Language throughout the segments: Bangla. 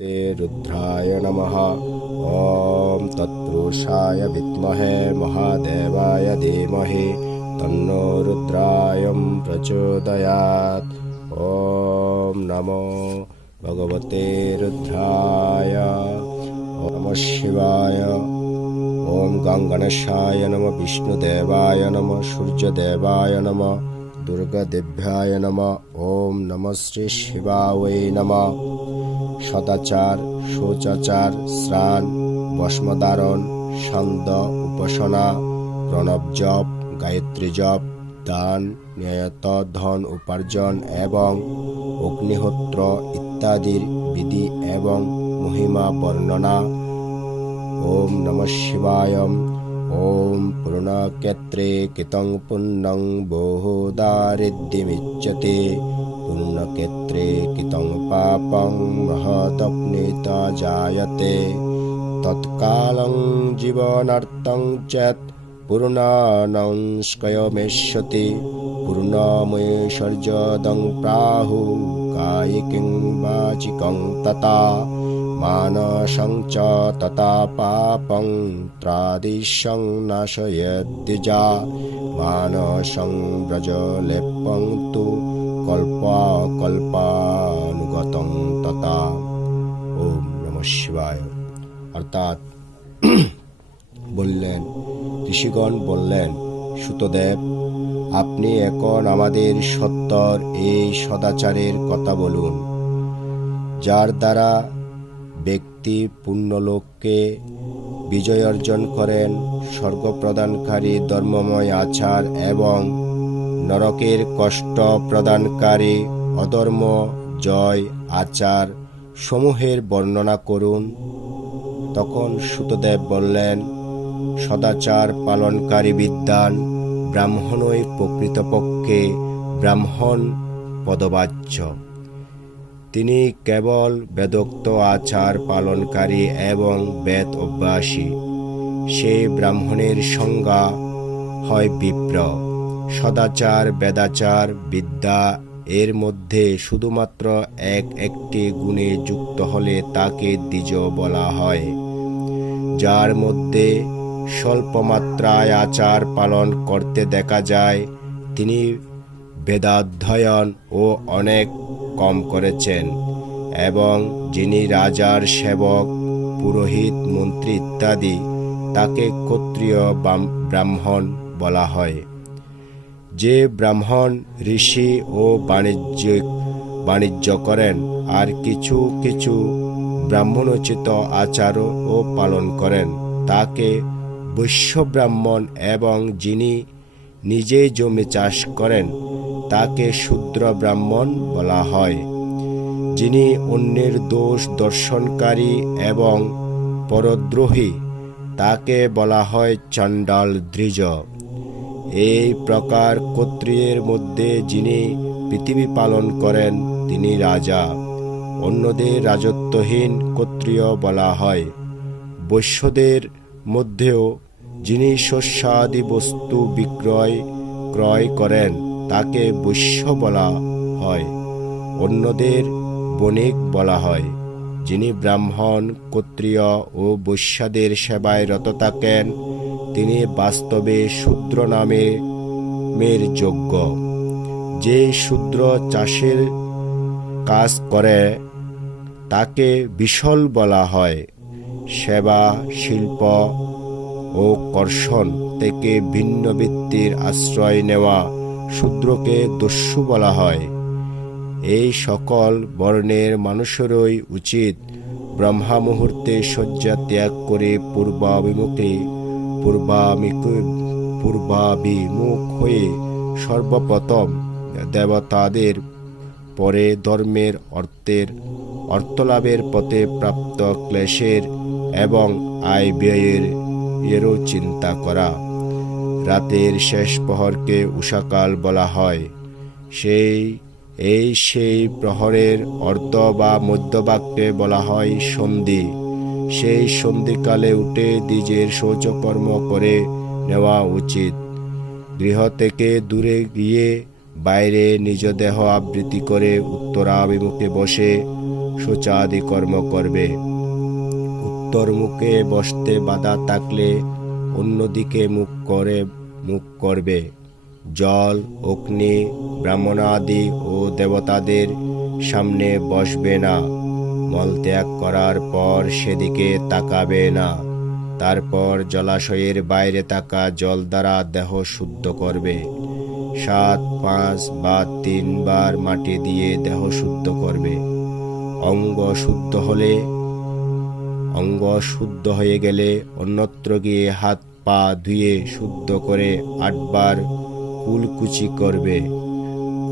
ते रुद्राय नमः ॐ तत्पुरुषाय विद्महे महादेवाय धीमहि तन्नो रुद्रायं प्रचोदयात् ॐ नमो भगवते रुद्राय ॐ नमः शिवाय ॐ गङ्गणेशाय नमः विष्णुदेवाय नमः सूर्यदेवाय नमः दुर्गादेव्याय नमः ॐ नमः श्रीशिवायै नमः সদাচার, শৌচাচার স্নান ভস্মধারণ ছন্দ উপাসনা, প্রণব জপ, গায়ত্রী জপ, দান, ন্যায়ত, ধন, উপার্জন এবং অগ্নিহোত্র ইত্যাদির বিধি এবং মহিমা বর্ণনা। ওম নম শিবায় ওম পূর্ণক্ষেত্রে কৃতং পুণ্যং বহুদারিদ্র্যমিচ্যতে পুণ্যক্ষেত্রে কৃতং পাপং মহদগ্নিতা জায়তে। তৎকালং জীবনার্থং চেত পূর্ণানংস্কয়মেষ্যতি। পূর্ণমৈশ্বর্যদং প্রাহু কায়িকিং বাচিকং তথা মানসং চ তথা পাপং ত্রাদিশং নাশয়দ্বিজা। মানসং ব্রজলেপং তু কল্পাকল্পানুগতং তথা। ওম নম শিবায়। অর্থাৎ বললেন, ঋষিগণ বললেন, সুতদেব, আপনি এখন আমাদের সত্তর এই সদাচারের কথা বলুন, যার দ্বারা ব্যক্তি পুণ্যলোককে বিজয় অর্জন করেন, স্বর্গপ্রদানকারী ধর্মময় আচার এবং নরকের কষ্ট প্রদানকারী অধর্ম, জয়, আচার সমূহের বর্ণনা করুন। তখন সুতদেব বললেন, সদাচার পালনকারী বিদ্যান ব্রাহ্মণই প্রকৃতপক্ষে ব্রাহ্মণ পদবাচ্য। তিনি কেবল বেদোক্ত আচার পালনকারী এবং বেদ অভ্যাসী। সে ব্রাহ্মণের সংজ্ঞা হয় বিপ্র সদাচার, বেদাচার, বিদ্যা, এর মধ্যে শুধুমাত্র এক একটি গুণে যুক্ত হলে তাকে দ্বিজ বলা হয়, যার মধ্যে স্বল্প মাত্রায় আচার পালন করতে দেখা যায়, তিনি বেদাধ্যয়ন ও অনেক কম করেছেন, এবং যিনি রাজার সেবক, পুরোহিত, মন্ত্রী ইত্যাদি, তাকে ক্ষত্রিয় ব্রাহ্মণ বলা হয়। যে ব্রাহ্মণ, ঋষি ও বাণিজ্যিক বাণিজ্য করেন, আর কিছু কিছু ব্রাহ্মণোচিত আচারও ও পালন করেন, তাকে বৈশ্য ব্রাহ্মণ এবং যিনি নিজে জমি চাষ করেন, তাকে শূদ্র ব্রাহ্মণ বলা হয়। যিনি অন্যের দোষ দর্শনকারী এবং পরদ্রোহী, তাকে বলা হয় চণ্ডাল দ্বিজ। এই প্রকার ক্ষত্রিয়ের মধ্যে যিনি পৃথিবী পালন করেন, তিনি রাজা। অন্যদের রাজত্বহীন ক্ষত্রিয় বলা হয়। বৈশ্যদের মধ্যেও যিনি শস্যাদি বস্তু বিক্রয়, ক্রয় করেন, তাকে বৈশ্য বলা হয়। অন্যদের বণিক বলা হয়। যিনি ব্রাহ্মণ, ক্ষত্রিয় ও বৈশ্যাদের সেবায় রত থাকেন তিনি বাস্তবে শূদ্র নামে মের যোগ্য। যে শূদ্র চাষের কাজ করে, তাকে বিশল বলা হয়। সেবা, শিল্প ও কর্ষণ থেকে ভিন্ন বৃত্তির আশ্রয় নেওয়া শূদ্রকে দস্যু বলা হয়। এই সকল বর্ণের মানুষেরই উচিত ব্রহ্মা মুহূর্তে শয্যা ত্যাগ করে পূর্বাভিমুখে পূর্বামিক পূর্বাভিমুখ হয়ে সর্বপ্রথম দেবতাদের পরে ধর্মের অর্থের, অর্থলাভের পথে প্রাপ্ত ক্লেশের এবং আয় ব্যয়ের এরও চিন্তা করা। রাতের শেষ প্রহরকে উষাকাল বলা হয়। সেই, এই সেই প্রহরের অর্ধ বা মধ্যবাক্যে বলা হয় সন্ধি। সেই সন্ধিকালে উঠে দ্বিজের শৌচকর্ম করে নেওয়া উচিত। গৃহ থেকে দূরে গিয়ে বাইরে নিজ দেহ আবৃত্তি করে উত্তরাভিমুখে বসে শৌচাদি কর্ম করবে। উত্তর মুখে বসতে বাধা থাকলে অন্যদিকে মুখ করে, মুখ করবে। জল, অগ্নি, ব্রাহ্মণাদি ও দেবতাদের সামনে বসবে না। মলত্যাগ করার পর সেদিকে তাকাবে না। তারপর জলাশয়ের বাইরে থাকা জল দ্বারা দেহ শুদ্ধ করবে। সাত, পাঁচ বা তিনবার মাটি দিয়ে দেহ শুদ্ধ করবে। অঙ্গ শুদ্ধ হলে, অঙ্গ শুদ্ধ হয়ে গেলে অন্যত্র গিয়ে হাত পা ধুয়ে শুদ্ধ করে আটবার কুলকুচি করবে।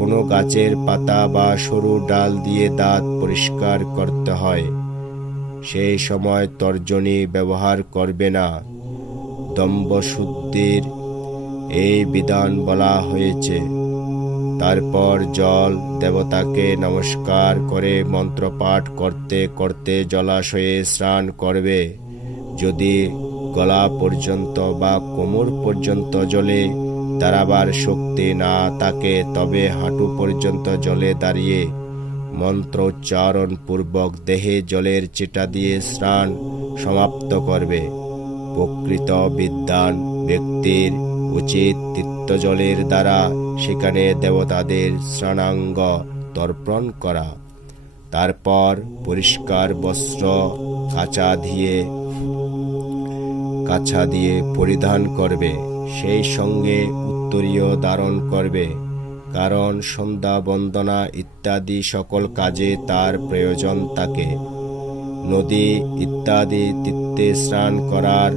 কোনো গাছের পাতা বা সরু ডাল দিয়ে দাঁত পরিষ্কার করতে হয়। সেই সময় তর্জনী ব্যবহার করবে না। দম্ভ শুদ্ধির এই বিধান বলা হয়েছে। তারপর জল দেবতাকে নমস্কার করে মন্ত্রপাঠ করতে করতে জলাশয়ে স্নান করবে। যদি গলা পর্যন্ত বা কোমর পর্যন্ত জলে দাঁড়াবার শক্তি না থাকে, তবে হাঁটু পর্যন্ত জলে দাঁড়িয়ে মন্ত্র উচ্চারণ পূর্বক দেহে জলের চিটা দিয়ে স্নান সমাপ্ত করবে। প্রকৃত বিদ্যান ব্যক্তির উচিত তিক্তজলের দ্বারা সেখানে দেবতাদের স্নানাঙ্গ তর্পণ করা। তারপর পরিষ্কার বস্ত্র কাঁচা দিয়ে কাছা দিয়ে পরিধান করবে। সেই সঙ্গে উত্তরীয় ধারণ করবে, কারণ সন্ধ্যা বন্দনা ইত্যাদি সকল কাজে তার প্রয়োজন থাকে নদী ইত্যাদি তীর্থে স্নান করার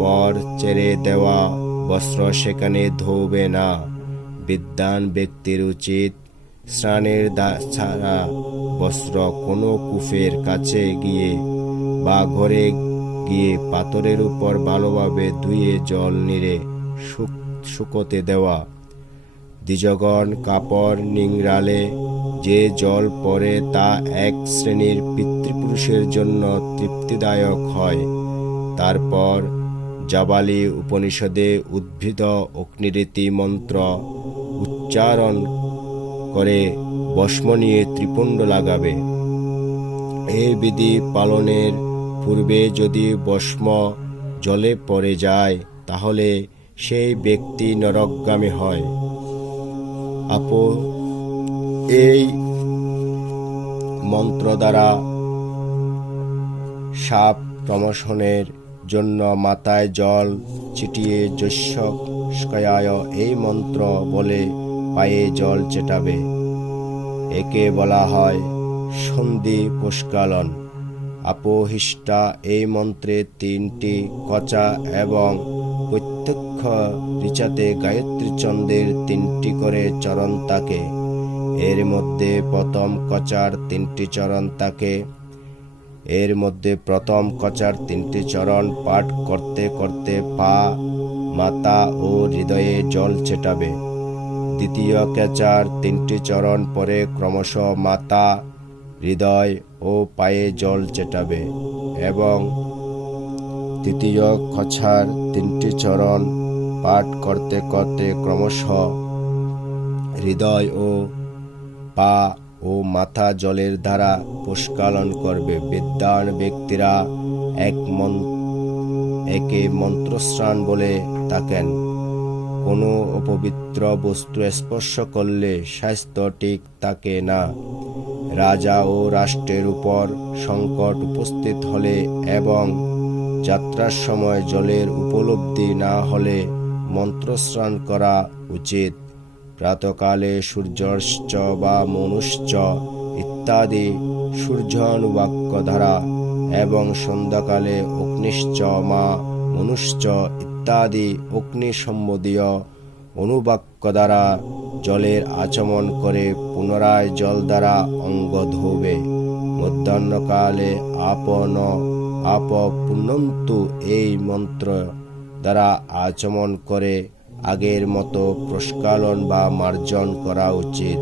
পর ছেড়ে দেওয়া বস্ত্র সেখানে ধোবে না। বিদ্যান ব্যক্তির উচিত স্নানের ছাড়া বস্ত্র কোনো কুফের কাছে গিয়ে বা ঘরে গিয়ে পাথরের উপর ভালোভাবে ধুয়ে জল নিড়ে শুকোতে দেওয়া। দ্বিজগণ কাপড় নিংড়ালে, যে জল পড়ে তা এক শ্রেণির পিতৃপুরুষের জন্য তৃপ্তিদায়ক হয়। তারপর জাবালি উপনিষদে উদ্ভিদ অগ্নিরীতি মন্ত্র উচ্চারণ করে বস্ম নিয়ে ত্রিপুণ্ড লাগাবে। এই বিধি পালনের পূর্বে যদি বস্ম জলে পড়ে যায়, তাহলে সেই ব্যক্তি নরকগামী হয়। আপো, এই মন্ত্র দ্বারা সাপ প্রমোশনের জন্য মাথায় জল ছিটিয়ে যস্যস্কয়ায় এই মন্ত্র বলে পায়ে জল চেটাবে। একে বলা হয় সন্ধি পুষ্কালন। আপোহিষ্টা এই মন্ত্রে তিনটি কচা এবং প্রত্যক্ষ ঋচাতে গায়ত্রী চন্দ্রের তিনটি করে চরণ থাকে এর মধ্যে প্রথম কচার তিনটি চরণ থাকে এর মধ্যে প্রথম কচার তিনটি চরণ পাঠ করতে করতে পা, মাথা ও হৃদয়ে জল ছেটাবে। দ্বিতীয় কেচার তিনটি চরণ পরে ক্রমশ মাথা, হৃদয় ও পায়ে জল চেটাবে এবং তৃতীয় কছার তিনটি চরণ পাঠ করতে করতে ক্রমশ হৃদয় ও পা ও মাথা জলের দ্বারা পুষ্কালন করবে। বিদ্যান ব্যক্তিরা এক মন, একে মন্ত্রস্নান বলে থাকেন। কোনো অপবিত্র বস্তু স্পর্শ করলে স্বাস্থ্য ঠিক থাকে না। রাজা ও রাষ্ট্রের উপর সংকট উপস্থিত হলে এবং যাত্রার সময় জলের উপলব্ধি না হলে মন্ত্রস্নান করা উচিত। প্রাতকালে সূর্যশ্চ বা মনুষ্য ইত্যাদি সূর্যানুবাক্য ধারা এবং সন্ধ্যাকালে অগ্নিশ্চ মা মনুষ্য ইত্যাদি অগ্নি সম্বন্ধীয় অনুবাক্য দ্বারা জলের আচমন করে পুনরায় জল দ্বারা অঙ্গ ধোবে। মধ্যাহ্নকালে আপন আপ পুনন্তু এই মন্ত্র দ্বারা আচমন করে আগের মতো প্রস্কালন বা মার্জন করা উচিত।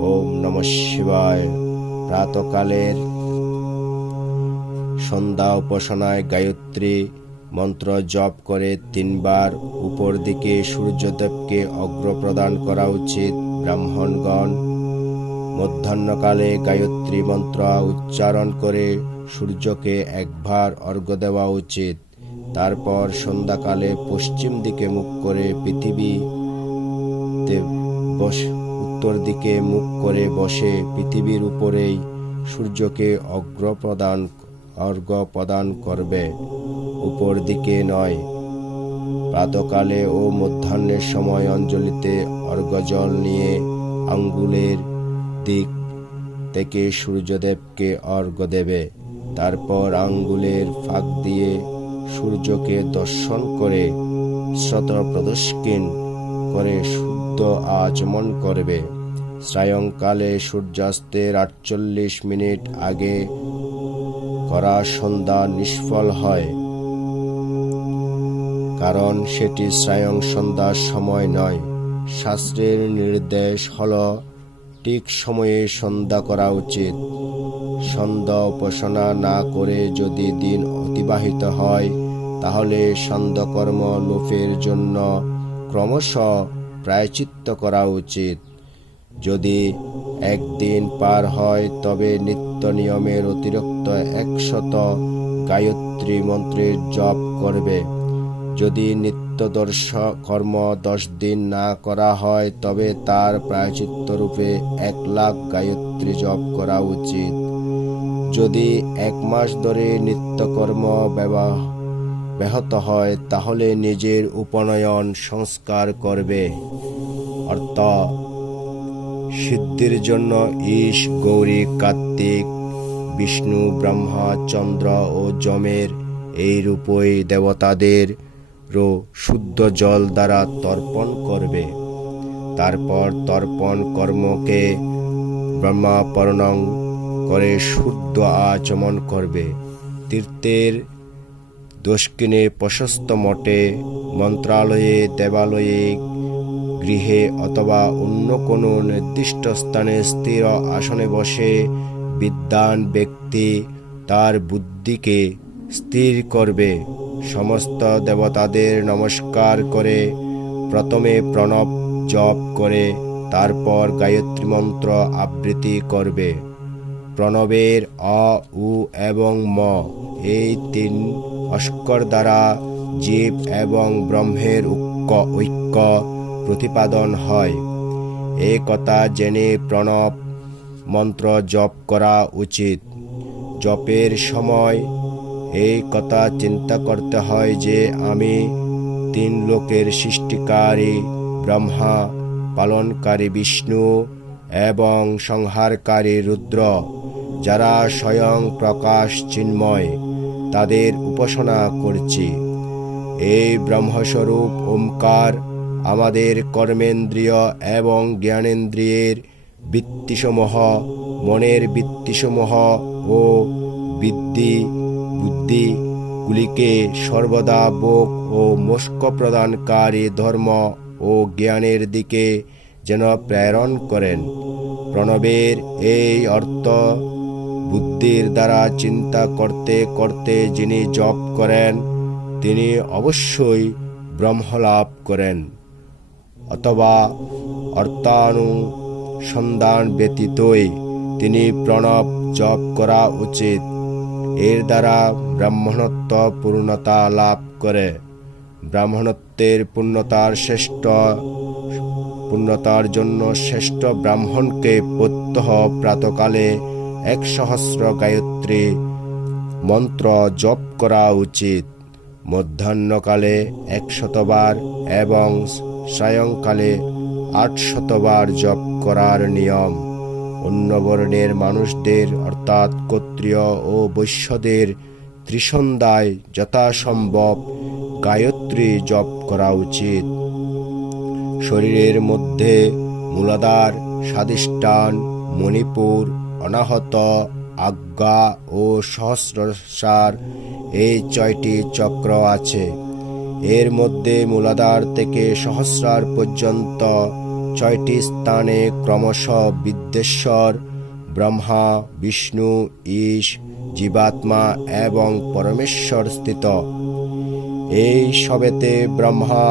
ওম নম শিবায়। প্রাতকালের সন্ধ্যা উপাসনায় গায়ত্রী মন্ত্র জপ করে তিনবার উপর দিকে সূর্যদেবকে অগ্র প্রদান করা উচিত। ব্রাহ্মণগণ, মধ্যাহ্নকালে গায়ত্রী মন্ত্র উচ্চারণ করে সূর্যকে একবার অর্ঘ্য দেওয়া উচিত। তারপর সন্ধ্যাকালে পশ্চিম দিকে মুখ করে পৃথিবীতে বস, উত্তর দিকে মুখ করে বসে পৃথিবীর উপরেই সূর্যকে অগ্র প্রদান অর্ঘ্য প্রদান করবে। উপর দিকে নয়। প্রাতকালে ও মধ্যাহ্নের সময় অঞ্জলিতে অর্ঘ্যজল নিয়ে আঙ্গুলের দিক থেকে সূর্যদেবকে অর্ঘ্য দেবে। তারপর আঙ্গুলের ফাঁক দিয়ে সূর্যকে দর্শন করে শত প্রদস্কিন করে শুদ্ধ আচমন করবে। সায়ংকালে সূর্যাস্তের আটচল্লিশ মিনিট আগে করা সন্ধ্যা নিষ্ফল হয়। কারণ সেটি সায়ং সন্ধ্যার সময় নয়। শাস্ত্রের নির্দেশ হল, ঠিক সময়ে সন্ধ্যা করা উচিত। সন্ধ্যা উপাসনা না করে যদি দিন অতিবাহিত হয়, তাহলে সন্ধ্যকর্ম লোপের জন্য ক্রমশ প্রায়চিত্ত করা উচিত। যদি একদিন পার হয়, তবে নিত্য নিয়মের অতিরিক্ত একশত গায়ত্রী মন্ত্রের জপ করবে। যদি নিত্য দর্শ কর্ম দশ দিন না করা হয়, তবে তার প্রায়চিত্ত রূপে এক লাখ গায়ত্রী জপ করা উচিত। যদি এক মাস ধরে নিত্যকর্ম ব্যাহত হয়, তাহলে নিজের উপনয়ন সংস্কার করবে। অর্থ, সিদ্ধির জন্য ঈশ, গৌরী, কার্তিক, বিষ্ণু, ব্রহ্মা, চন্দ্র ও যমের এই রূপই দেবতাদের রো শুদ্ধ জল দ্বারা তর্পণ করবে। তারপর তর্পণ কর্মকে ব্রহ্মাপরণং করে শুদ্ধ আচমন করবে। তীর্থের দোষকিনে প্রশস্ত মঠে, মন্ত্রালয়ে, দেবালয়ে, গৃহে অথবা অন্য কোনো নির্দিষ্ট স্থানে স্থির আসনে বসে বিদ্যান ব্যক্তি তার বুদ্ধিকে স্থির করবে। সমস্ত দেবতাদের নমস্কার করে প্রথমে প্রণব জপ করে, তারপর গায়ত্রী মন্ত্র আবৃত্তি করবে। প্রণবের অ, উ এবং ম। এই তিন অস্কর দ্বারা জীব এবং ব্রহ্মের ঐক্য ঐক্য প্রতিপাদন হয়। এ কথা জেনে প্রণব মন্ত্র জপ করা উচিত। জপের সময় এই কথা চিন্তা করতে হয় যে আমি তিন লোকের সৃষ্টিকারী ব্রহ্মা, পালনকারী বিষ্ণু এবং সংহারকারী রুদ্র। যারা স্বয়ং প্রকাশ চিন্ময়, তাদের উপাসনা করছি। এই ব্রহ্মস্বরূপ, ওমকার, আমাদের কর্মেন্দ্রিয় এবং জ্ঞানেন্দ্রিয়ের বৃত্তিসমূহ, মনের বৃত্তিসমূহ ও বৃদ্ধি বুদ্ধিগুলিকে সর্বদা বোক ও মস্ক প্রদানকারী ধর্ম ও জ্ঞানের দিকে যেন প্রেরণ করেন। প্রণবের এই অর্থ বুদ্ধির দ্বারা চিন্তা করতে করতে যিনি জপ করেন, তিনি অবশ্যই ব্রহ্মলাভ করেন অথবা অর্থানুসন্ধান ব্যতীতই তিনি প্রণব জপ করা উচিত। এর দ্বারা ব্রাহ্মণত্ব পূর্ণতা লাভ করে। ব্রাহ্মণত্বের পূর্ণতার শ্রেষ্ঠ, পূর্ণতার জন্য শ্রেষ্ঠ ব্রাহ্মণকে প্রত্যহ প্রাতকালে এক সহস্র গায়ত্রী মন্ত্র জপ করা উচিত। মধ্যাহ্নকালে একশতবার এবং সায়ংকালে আটশতবার জপ করার নিয়ম। অন্য বর্ণের মানুষদের অর্থাৎ ক্ষত্রিয় ও বৈশ্যদের ত্রিসন্ধ্যায় যথাসম্ভব গায়ত্রী জপ করা উচিত। শরীরের মধ্যে মূলাধার স্বাদিষ্টান মণিপুর অনাহত, আজ্ঞা ও সহস্রসার এই ছয়টি চক্র আছে। এর মধ্যে মূলাধার থেকে সহস্রার পর্যন্ত ছয়টি স্থানে ক্রমশ বিদ্যেশ্বর ব্রহ্মা, বিষ্ণু, ঈশ, জীবাত্মা এবং পরমেশ্বর স্থিত। এই সবেতে ব্রহ্মা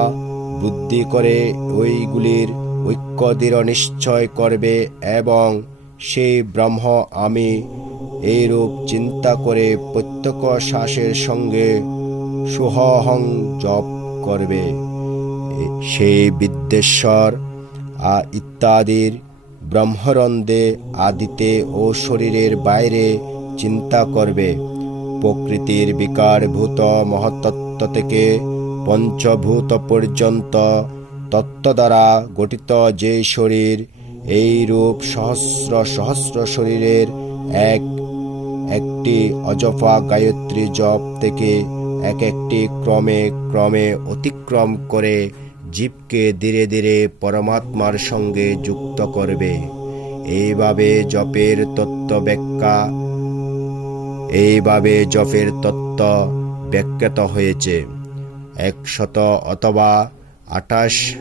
বুদ্ধি করে ওইগুলির ঐক্য দৃঢ় নিশ্চয় করবে এবং সেই ব্রহ্ম আমি এইরূপ চিন্তা করে প্রত্যেক শ্বাসের সঙ্গে সুহহং জপ করবে। সেই বিদ্যেশ্বর আ ইত্যাদির ব্রহ্মরন্দে আদিতে ও শরীরের বাইরে চিন্তা করবে। প্রকৃতির বিকারভূত মহতত্ত্ব থেকে পঞ্চভূত পর্যন্ত তত্ত্ব দ্বারা গঠিত যে শরীর এই রূপ সহস্র সহস্র শরীরের এক, একটি অজফা গায়ত্রী জপ থেকে এক একটি ক্রমে ক্রমে অতিক্রম করে জীবকে ধীরে ধীরে পরমাত্মার সঙ্গে যুক্ত করবে। এইভাবে জপের তত্ত্ব ব্যাখ্যা, এইভাবে জপের তত্ত্ব ব্যাখ্যাত হয়েছে। একশত অথবা আঠাশ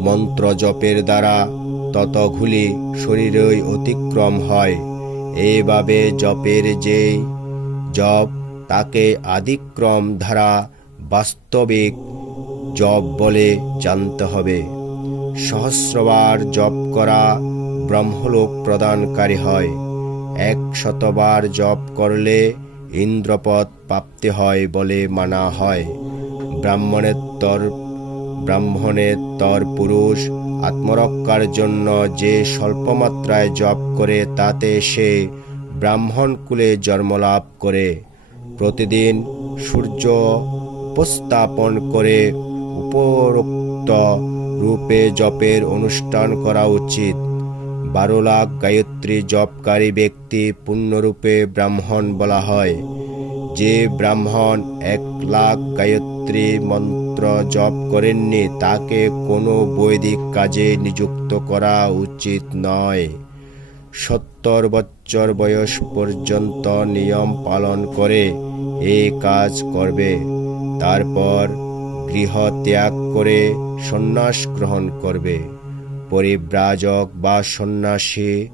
মন্ত্র জপের দ্বারা ততগুলি শরীরই অতিক্রম হয়। এইভাবে জপের যে জপ, তাকে আদিক্রম ধারা বাস্তবিক জপ বলে জানতে হবে। সহস্রবার জপ করা ব্রহ্মলোক প্রদানকারী হয়। এক শতবার জপ করলে ইন্দ্রপদ প্রাপ্তি হয় বলে মানা হয়। ব্রাহ্মণের তর ব্রাহ্মণের তর পুরুষ আত্মরক্ষার জন্য যে স্বল্পমাত্রায় জপ করে তাতে সে ব্রাহ্মণ কুলে জন্মলাভ করে। প্রতিদিন সূর্য উপস্থাপন করে উপরোক্ত রূপে জপের অনুষ্ঠান করা উচিত। বারো লাখ গায়ত্রী জপকারী ব্যক্তি পূর্ণরূপে ব্রাহ্মণ বলা হয়। যে ব্রাহ্মণ এক লাখ গায়ত্রী মন্ত্র জপ করেননি, তাকে কোনো বৈদিক কাজে নিযুক্ত করা উচিত নয়। সত্তর বছর বয়স পর্যন্ত নিয়ম পালন করে এই কাজ করবে। তারপর গৃহ ত্যাগ করে সন্ন্যাস গ্রহণ করবে। পরিব্রাজক বা সন্ন্যাসী,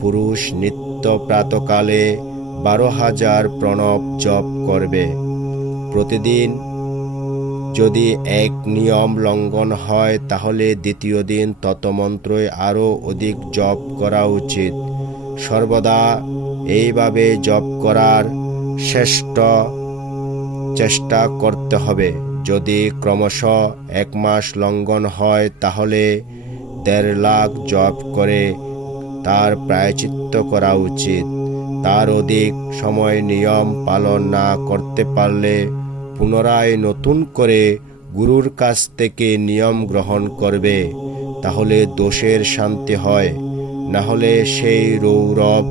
পুরুষ নিত্য প্রাতকালে বারো হাজার প্রণব জপ করবে। প্রতিদিন যদি এক নিয়ম লঙ্ঘন হয়, তাহলে দ্বিতীয় দিন ততমন্ত্রই আরও অধিক জপ করা উচিত। সর্বদা এইভাবে জপ করার শ্রেষ্ঠ চেষ্টা করতে হবে। যদি ক্রমশ এক মাস লঙ্ঘন হয়, তাহলে দেড় লাখ জপ করে তার প্রায়চিত্ত করা উচিত। তার অধিক সময় নিয়ম পালন না করতে পারলে পুনরায় নতুন করে গুরুর কাছ থেকে নিয়ম গ্রহণ করবে, তাহলে দোষের শান্তি হয় না হলে সেই রৌরব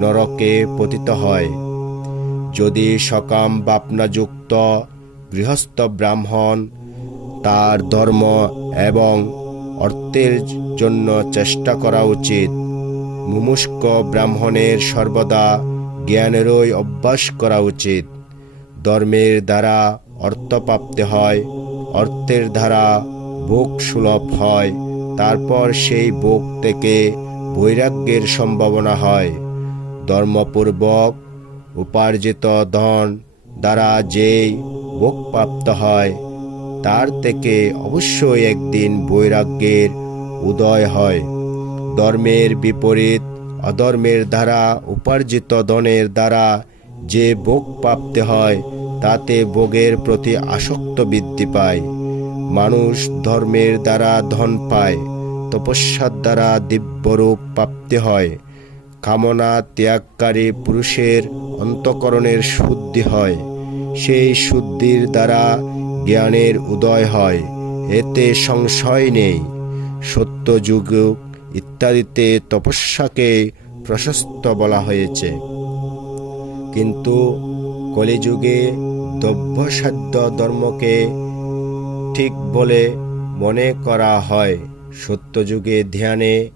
নরকে পতিত হয়। যদি সকাম বাপনাযুক্ত গৃহস্থ ব্রাহ্মণ তার ধর্ম এবং অর্থের জন্য চেষ্টা করা উচিত মুমুষ্ক ব্রাহ্মণের সর্বদা জ্ঞানেরই অভ্যাস করা উচিত। ধর্মের দ্বারা অর্থপ্রাপ্তি হয়, অর্থের দ্বারা ভোগ সুলভ হয়, তারপর সেই ভোগ থেকে বৈরাগ্যের সম্ভাবনা হয়। ধর্মপূর্বক উপার্জিত ধন দ্বারা যেই ভোগ প্রাপ্ত হয়, তার থেকে অবশ্যই একদিন বৈরাগ্যের উদয় হয়। ধর্মের বিপরীত, অধর্মের দ্বারা উপার্জিত ধনের দ্বারা যে ভোগ প্রাপ্তি হয় তাতে ভোগের প্রতি আসক্ত বৃদ্ধি পায়। মানুষ ধর্মের দ্বারা ধন পায়, তপস্যার দ্বারা দিব্যরূপ প্রাপ্তি হয়, কামনা ত্যাগকারী পুরুষের অন্তকরণের শুদ্ধি হয়, সেই শুদ্ধির দ্বারা জ্ঞানের উদয় হয়, এতে সংশয় নেই সত্যযুগ ইত্যাদিতে তপস্যাকে প্রশস্ত বলা হয়েছে। কিন্তু কলিযুগে দ্রব্যসাধ্য ধর্মকে ঠিক বলে মনে করা হয়। সত্যযুগে ধ্যানে,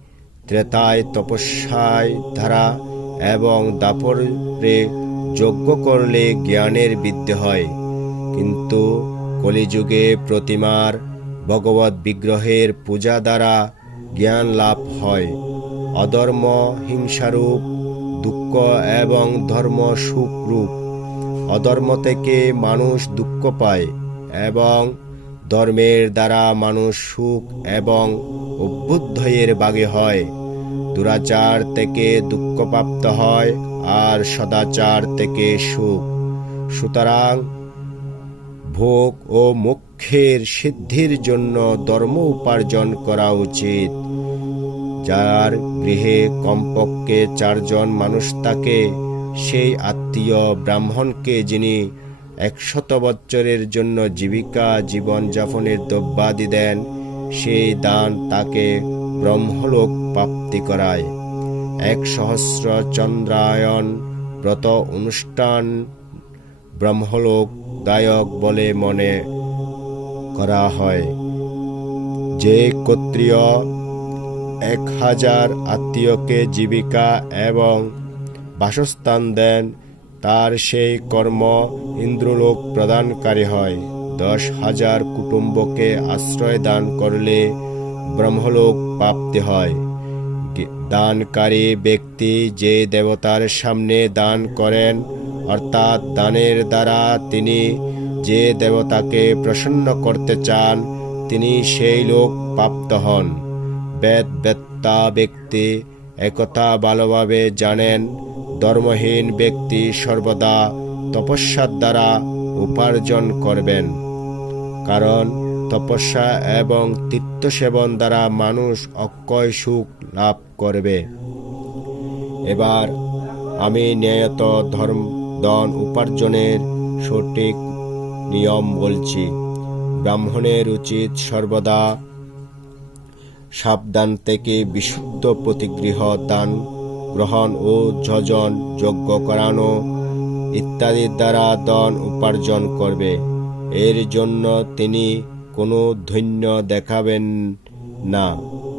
ত্রেতায়, তপস্যায় ধারা এবং দাপরে যজ্ঞ করলে জ্ঞানের বৃদ্ধি হয়। কিন্তু কলিযুগে প্রতিমার, ভগবত বিগ্রহের পূজা দ্বারা জ্ঞান লাভ হয়। অধর্ম, হিংসারূপ, দুঃখ এবং ধর্ম সুখরূপ। অধর্ম থেকে মানুষ দুঃখ পায় এবং ধর্মের দ্বারা মানুষ সুখ এবং অভ্যুদয়ের বাগে হয়। দুরাচার থেকে দুঃখপ্রাপ্ত হয় আর সদাচার থেকে সুখ। সুতরাং ভোগ ও মুখ্যের সিদ্ধির জন্য ধর্ম উপার্জন করা উচিত। যার গৃহে কমপক্ষে চারজন মানুষ থাকে সেই আত্মীয় ব্রাহ্মণকে যিনি একশত বৎসরের জন্য জীবিকা জীবন যাপনের দ্রব্যাদি দেন, সেই দান তাকে ব্রহ্মলোক প্রাপ্তি করায়। এক সহস্র চন্দ্রায়ন ব্রত অনুষ্ঠান ব্রহ্মলোক দায়ক বলে মনে করা হয়। যে ক্ষত্রিয় এক হাজার আত্মীয়কে জীবিকা এবং বাসস্থান দেন, তার সেই কর্ম ইন্দ্রলোক প্রদানকারী হয়। দশ হাজার কুটুম্বকে আশ্রয় দান করলে ব্রহ্মলোক প্রাপ্তি হয়। দানকারী ব্যক্তি যে দেবতার সামনে দান করেন, অর্থাৎ দানের দ্বারা তিনি যে দেবতাকে প্রসন্ন করতে চান, তিনি সেই লোক প্রাপ্ত হন। বেদ বেত্তা ব্যক্তি একথা ভালোভাবে জানেন ধর্মহীন ব্যক্তি সর্বদা তপস্যার দ্বারা উপার্জন করবেন। কারণ তপস্যা এবং তীর্থ সেবন দ্বারা মানুষ অক্ষয় সুখ লাভ করবে। এবার আমি ন্যায়ত ধর্ম দন উপার্জনের সঠিক নিয়ম বলছি। ব্রাহ্মণের উচিত সর্বদা সাবধান থেকে বিশুদ্ধ প্রতিগৃহ দান গ্রহণ ও যজন যজ্ঞ করানো ইত্যাদির দ্বারা দন উপার্জন করবে। এর জন্য তিনি কোনো ধৈন্য দেখাবেন না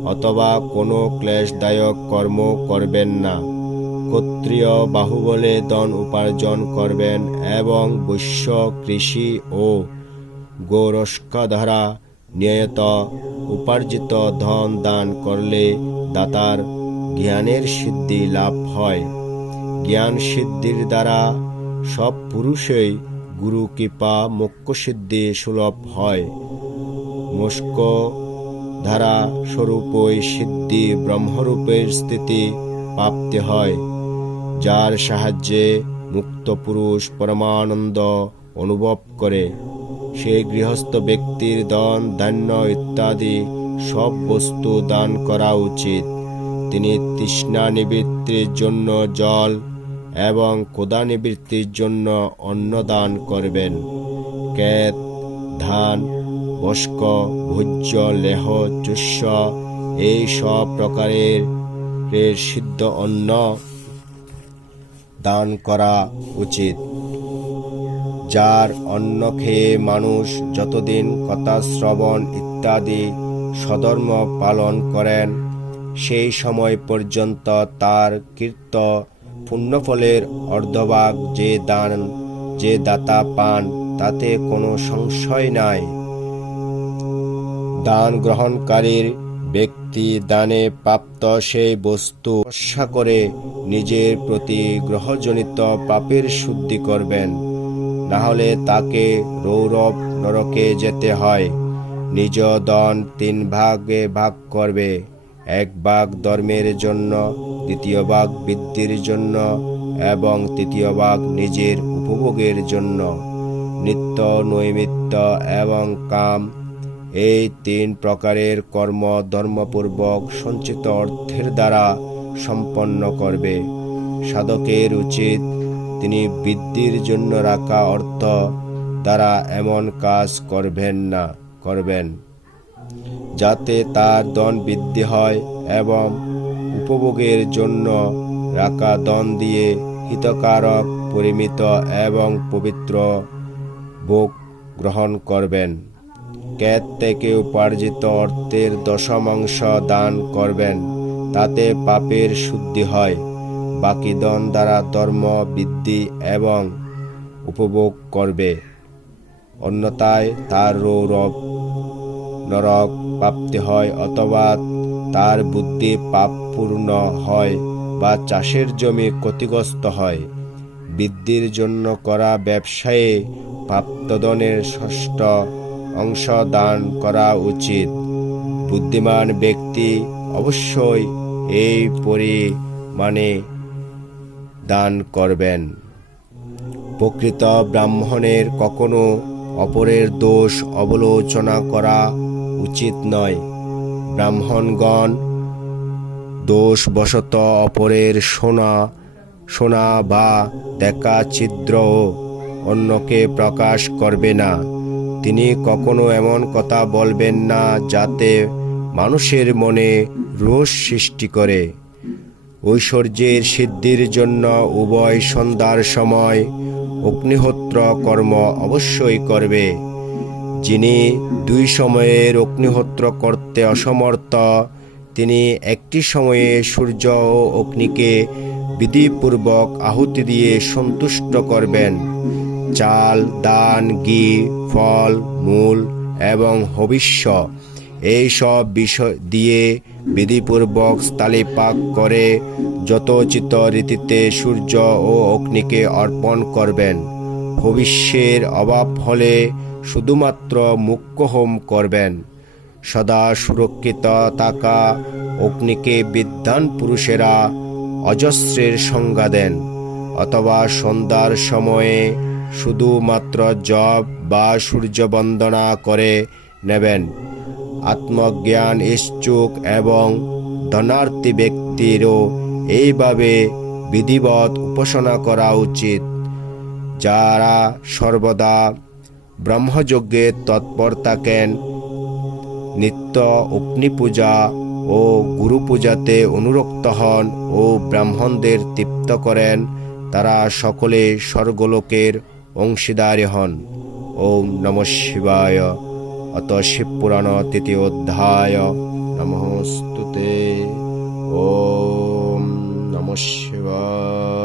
অথবা কোনো ক্লেশদায়ক কর্ম করবেন না। ক্ষত্রিয় বাহুবলে দন উপার্জন করবেন এবং বৈশ্য কৃষি ও গোরস্ক দ্বারা নিয়ত উপার্জিত ধন দান করলে দাতার জ্ঞানের সিদ্ধি লাভ হয়। জ্ঞান সিদ্ধির দ্বারা সব পুরুষই গুরু কৃপা, মোক্ষ সিদ্ধি সুলভ হয়। মুস্ক ধারা স্বরূপই সিদ্ধি ব্রহ্মরূপের স্থিতি প্রাপ্তি হয়, যার সাহায্যে মুক্ত পুরুষ পরমানন্দ অনুভব করে। সেই গৃহস্থ ব্যক্তির দন ধান্য ইত্যাদি সব বস্তু দান করা উচিত। তিনি তৃষ্ণা নিবৃত্তির জন্য জল এবং কোদা নিবৃত্তির জন্য অন্ন দান করবেন। কেত ধান, বস্ক, ভোজ্য, লেহ চুষ্য এই সব প্রকারের সিদ্ধ অন্ন দান করা উচিত। যার অন্ন খেয়ে মানুষ যতদিন কথা শ্রবণ ইত্যাদি সধর্ম পালন করেন সেই সময় পর্যন্ত তার কীর্ত পুণ্যফলের অর্ধভাগ যে দান, যে দাতা পান, তাতে কোনো সংশয় নাই। দান গ্রহণকারীর ব্যক্তি দানে প্রাপ্ত সেই বস্তু রক্ষা করে নিজের প্রতি গ্রহজনিত পাপের শুদ্ধি করবেন। না হলে তাকে রৌরব নরকে যেতে হয়। নিজ দন তিন ভাগে ভাগ করবে। এক ভাগ ধর্মের জন্য, দ্বিতীয় ভাগ বৃদ্ধির জন্য এবং তৃতীয় ভাগ নিজের উপভোগের জন্য। নিত্য নৈমিত্য এবং কাম এই তিন প্রকারের কর্ম ধর্মপূর্বক সঞ্চিত অর্থের দ্বারা সম্পন্ন করবে। সাধকের উচিত তিনি বৃদ্ধির জন্য রাখা অর্থ দ্বারা এমন কাজ করবেন না, করবেন। যাতে তার দন বৃদ্ধি হয় এবং উপভোগের জন্য রাখা দন দিয়ে হিতকারক, পরিমিত এবং পবিত্র ভোগ গ্রহণ করবেন। ক্যাত থেকে উপার্জিত অর্থের দশমাংশ দান করবেন, তাতে পাপের শুদ্ধি হয়। বাকি দন দ্বারা ধর্ম বৃদ্ধি এবং উপভোগ করবে। অন্যথায় তার রৌরব নরক প্রাপ্তি হয় অথবা তার বুদ্ধি পাপপূর্ণ হয় বা চাষের জমি ক্ষতিগ্রস্ত হয়। বৃদ্ধির জন্য করা ব্যবসায়ে প্রাপ্তদনের ষষ্ঠ অংশ দান করা উচিত। বুদ্ধিমান ব্যক্তি অবশ্যই এই পরিমাণে দান করবেন। প্রকৃত ব্রাহ্মণের কখনো অপরের দোষ অবলোচনা করা উচিত নয়। ব্রাহ্মণগণ দোষবশত অপরের সোনা সোনা বা দেখা ছিদ্র অন্যকে প্রকাশ করবে না। তিনি কখনো এমন কথা বলবেন না যাতে মানুষের মনে রোষ সৃষ্টি করে। ঐশ্বর্যের সিদ্ধির জন্য উভয় সন্ধ্যার সময় অগ্নিহোত্র কর্ম অবশ্যই করবে। যিনি দুই সময়ের অগ্নিহোত্র করতে অসমর্থ, তিনি একটি সময়ে সূর্য ও অগ্নিকে বিধিপূর্বক আহুতি দিয়ে সন্তুষ্ট করবেন। চাল দান ঘি, ফল, মূল এবং হবিষ্য এই সব বিষয় দিয়ে বিধিপূর্বক স্থালি পাক করে যথোচিত রীতিতে সূর্য ও অগ্নিকে অর্পণ করবেন। ভবিষ্যের অভাব হলে শুধুমাত্র মুখ্য হোম করবেন। সদা সুরক্ষিত থাকা অগ্নিকে বিদ্যান পুরুষেরা অজস্রের সংজ্ঞা দেন, অথবা সন্ধ্যার সময়ে শুধুমাত্র জপ বা সূর্য বন্দনা করে নেবেন। আত্মজ্ঞান ইচ্ছুক এবং ধনার্থী ব্যক্তিরও এইভাবে বিধিবৎ উপাসনা করা উচিত। যারা সর্বদা ব্রহ্মযজ্ঞে তৎপর থাকেন নিত্য অগ্নি পূজা ও গুরু পূজাতে অনুরক্ত হন ও ব্রাহ্মণদের তৃপ্ত করেন। তারা সকলে স্বর্গলোকের অংশীদারী হন। ওম নম শিবায়। অত শিবপুরাণ তৃতীয় অধ্যায়। নমস্তুতে ওম নম শিবায়।